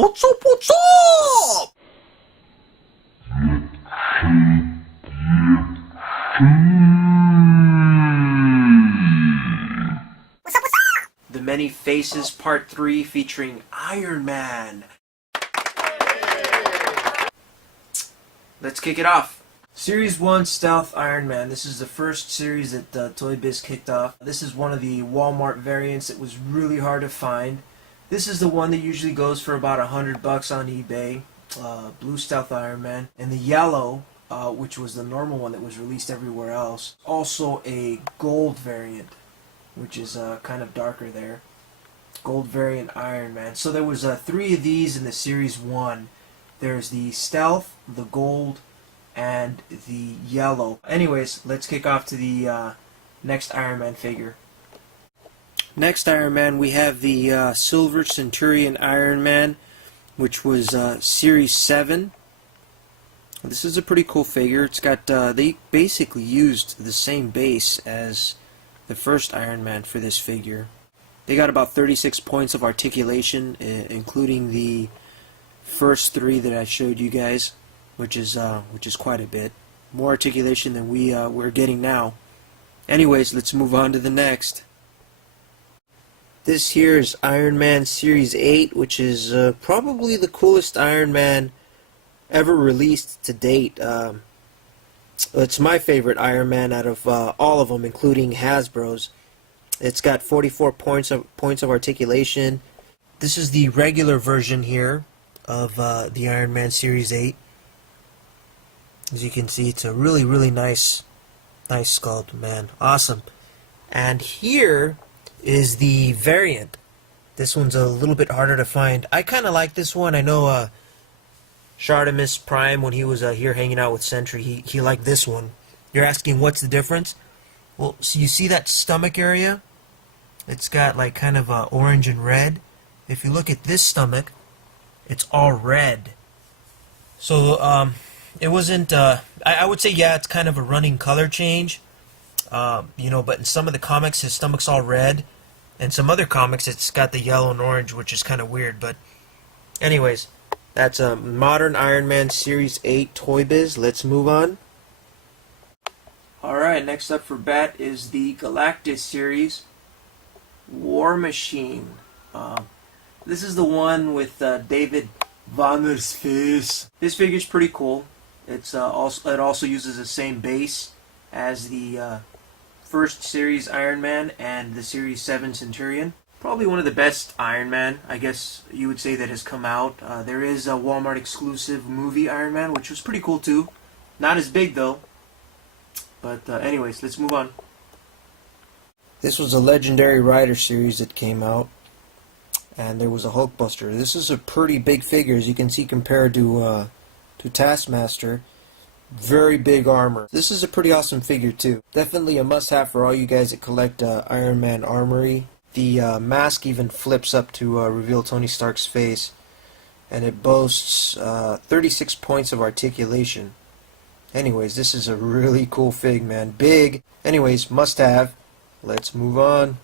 What's up, what's up? The Many Faces Part 3 featuring Iron Man. Let's kick it off. Series 1 Stealth Iron Man. This is the first series that Toy Biz kicked off. This is one of the Walmart variants. It was really hard to find. This is the one that usually goes for about $100 on eBay. Blue Stealth Iron Man. And the yellow, which was the normal one that was released everywhere else. Also a gold variant, which is kind of darker there. Gold variant Iron Man. So there was 3 of these in the Series 1. There's the Stealth, the Gold, and the Yellow. Anyways, let's kick off to the next Iron Man figure. Next Iron Man, we have the Silver Centurion Iron Man, which was Series 7. This is a pretty cool figure. It's got, they basically used the same base as the first Iron Man for this figure. They got about 36 points of articulation, including the first 3 that I showed you guys, which is quite a bit. More articulation than we're getting now. Anyways, let's move on to the next. This here is Iron Man Series 8, which is probably the coolest Iron Man ever released to date. It's my favorite Iron Man out of all of them, including Hasbro's. It's got 44 points of articulation. This is the regular version here of the Iron Man Series 8. As you can see, it's a really, really nice sculpt, man. Awesome. And here is the variant. This one's a little bit harder to find. I kind of like this one. I know Shartimus Prime, when he was here hanging out with Sentry, he liked this one. You're asking what's the difference? Well, so you see that stomach area? It's got like kind of orange and red. If you look at this stomach, it's all red. So it wasn't, I would say, yeah, it's kind of a running color change. You know, but in some of the comics, his stomach's all red. And some other comics, it's got the yellow and orange, which is kind of weird. But anyways, that's a modern Iron Man Series 8 Toy Biz. Let's move on. Alright, next up for Bat is the Galactus series, War Machine. This is the one with David Banner's face. This figure's pretty cool. It also uses the same base as the first series Iron Man and the Series 7 Centurion. Probably one of the best Iron Man, I guess you would say, that has come out. There is a Walmart exclusive movie Iron Man, which was pretty cool too. Not as big though. But anyways, let's move on. This was a Legendary Rider series that came out. And there was a Hulkbuster. This is a pretty big figure, as you can see, compared to Taskmaster. Very big armor. This is a pretty awesome figure too. Definitely a must-have for all you guys that collect Iron Man armory. The mask even flips up to reveal Tony Stark's face, and it boasts 36 points of articulation. Anyways, this is a really cool fig, man. Big. Anyways, must-have. Let's move on.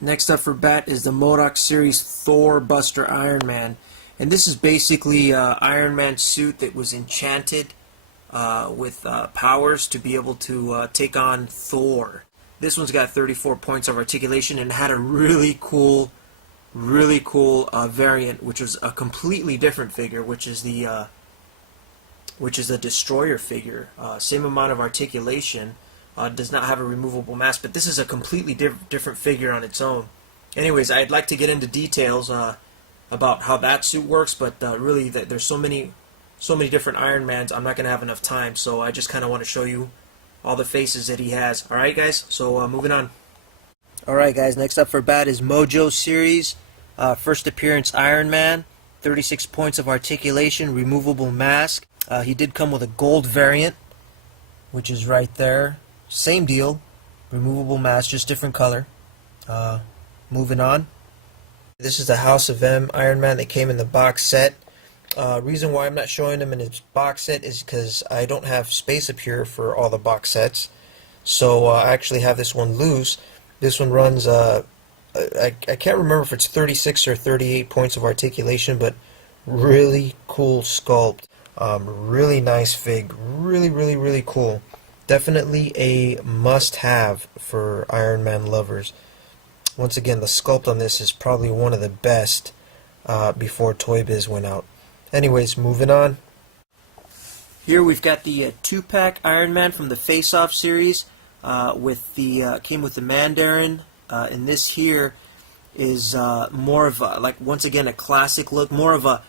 Next up for Bat is the MODOK series Thor Buster Iron Man. And this is basically Iron Man's suit that was enchanted with powers to be able to take on Thor. This one's got 34 points of articulation and had a really cool variant, which was a completely different figure, which is the Destroyer figure. Same amount of articulation, does not have a removable mask, but this is a completely different figure on its own. Anyways, I'd like to get into details about how that suit works, but really there's so many different Iron Mans, I'm not going to have enough time, so I just kind of want to show you all the faces that he has. Alright guys, so moving on. Alright guys, next up for Bat is Mojo series, first appearance Iron Man, 36 points of articulation, removable mask. He did come with a gold variant, which is right there. Same deal, removable mask, just different color. Moving on. This is the House of M Iron Man that came in the box set. Reason why I'm not showing him in his box set is because I don't have space up here for all the box sets. So I actually have this one loose. This one runs, I can't remember if it's 36 or 38 points of articulation, but Really cool sculpt. Really nice fig. Really cool. Definitely a must-have for Iron Man lovers. Once again, the sculpt on this is probably one of the best before Toy Biz went out. Anyways, moving on. Here we've got the 2-pack Iron Man from the Face Off series with the came with the Mandarin, and this here is more of a, like, once again, a classic look, more of a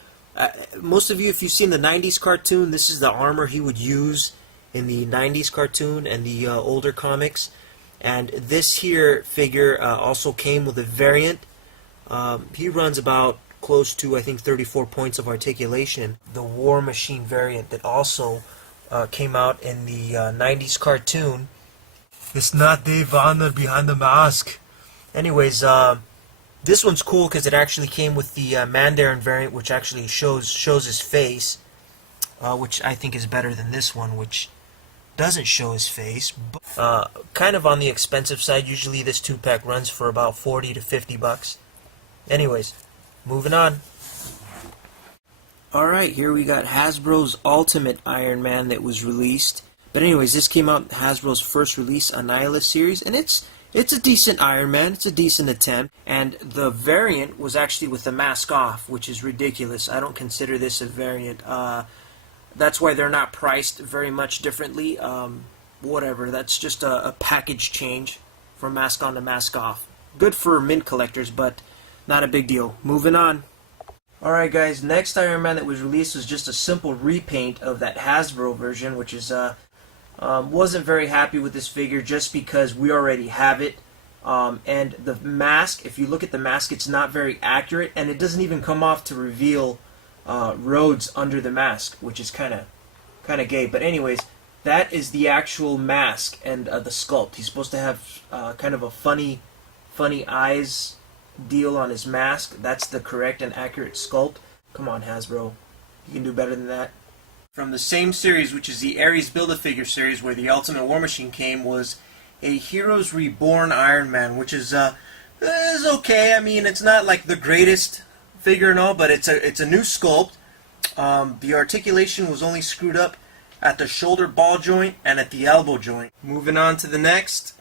most of you, if you've seen the 90s cartoon, this is the armor he would use in the 90s cartoon and the older comics. And this here figure also came with a variant. He runs about close to, I think, 34 points of articulation. The War Machine variant that also came out in the 90s cartoon. It's not Dave Vanner behind the mask. Anyways, this one's cool because it actually came with the Mandarin variant, which actually shows his face, which I think is better than this one, which doesn't show his face. Kind of on the expensive side. Usually this 2-pack runs for about 40 to 50 bucks. Anyways, moving on. Alright, here we got Hasbro's Ultimate Iron Man that was released. But anyways, this came out Hasbro's first release, Annihilus series, and it's a decent Iron Man. It's a decent attempt. And the variant was actually with the mask off, which is ridiculous. I don't consider this a variant. That's why they're not priced very much differently. Whatever, that's just a package change from mask on to mask off. Good for mint collectors, but not a big deal. Moving on. Alright guys, next Iron Man that was released was just a simple repaint of that Hasbro version, which is wasn't very happy with this figure just because we already have it. And the mask, if you look at the mask, it's not very accurate, and it doesn't even come off to reveal Rhodes under the mask, which is kind of gay. But anyways, that is the actual mask and the sculpt. He's supposed to have kind of a funny eyes deal on his mask. That's the correct and accurate sculpt. Come on, Hasbro, you can do better than that. From the same series, which is the Ares Build-A-Figure series, where the Ultimate War Machine came, was a Heroes Reborn Iron Man, which is okay. I mean, it's not like the greatest figure and all, but it's a new sculpt. The articulation was only screwed up at the shoulder ball joint and at the elbow joint. Moving on to the next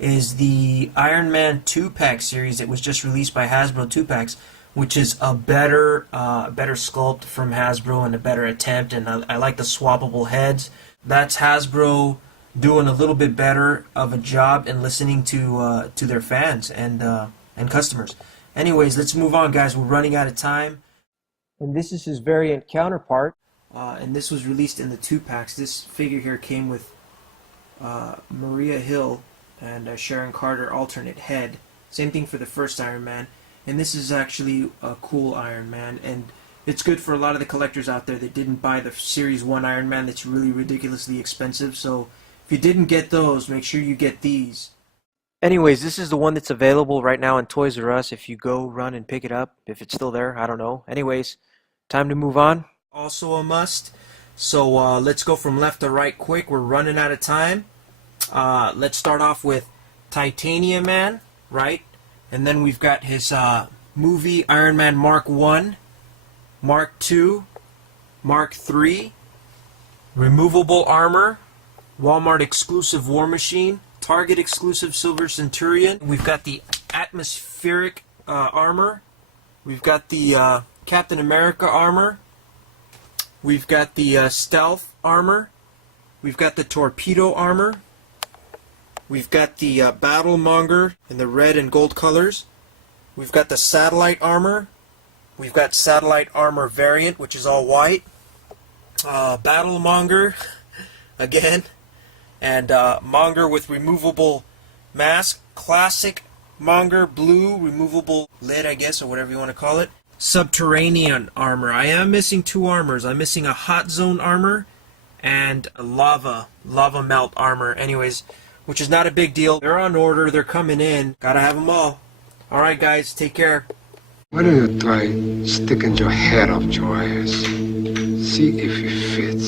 is the Iron Man 2-pack series that was just released by Hasbro 2-packs, which is a better sculpt from Hasbro and a better attempt, and I like the swappable heads. That's Hasbro doing a little bit better of a job in listening to their fans and customers. Anyways, let's move on, guys. We're running out of time. And this is his variant counterpart, and this was released in the 2-packs. This figure here came with Maria Hill and Sharon Carter alternate head. Same thing for the first Iron Man. And this is actually a cool Iron Man, and it's good for a lot of the collectors out there that didn't buy the Series 1 Iron Man that's really ridiculously expensive. So if you didn't get those, make sure you get these. Anyways, this is the one that's available right now in Toys R Us. If you go run and pick it up, if it's still there, I don't know. Anyways, time to move on. Also a must. So let's go from left to right quick. We're running out of time. Let's start off with Titanium Man, right? And then we've got his movie Iron Man Mark 1, Mark 2, Mark 3, removable armor, Walmart exclusive War Machine, Target exclusive Silver Centurion. We've got the atmospheric armor. We've got the Captain America armor. We've got the stealth armor. We've got the torpedo armor. We've got the Battlemonger in the red and gold colors. We've got the satellite armor. We've got satellite armor variant, which is all white. Battlemonger again. And Monger with removable mask. Classic Monger blue removable lid, I guess, or whatever you want to call it. Subterranean armor. I am missing 2 armors. I'm missing a hot zone armor and a lava melt armor. Anyways, which is not a big deal. They're on order. They're coming in. Gotta have them all. Alright, guys. Take care. Why don't you try sticking your head up your ass? See if it fits.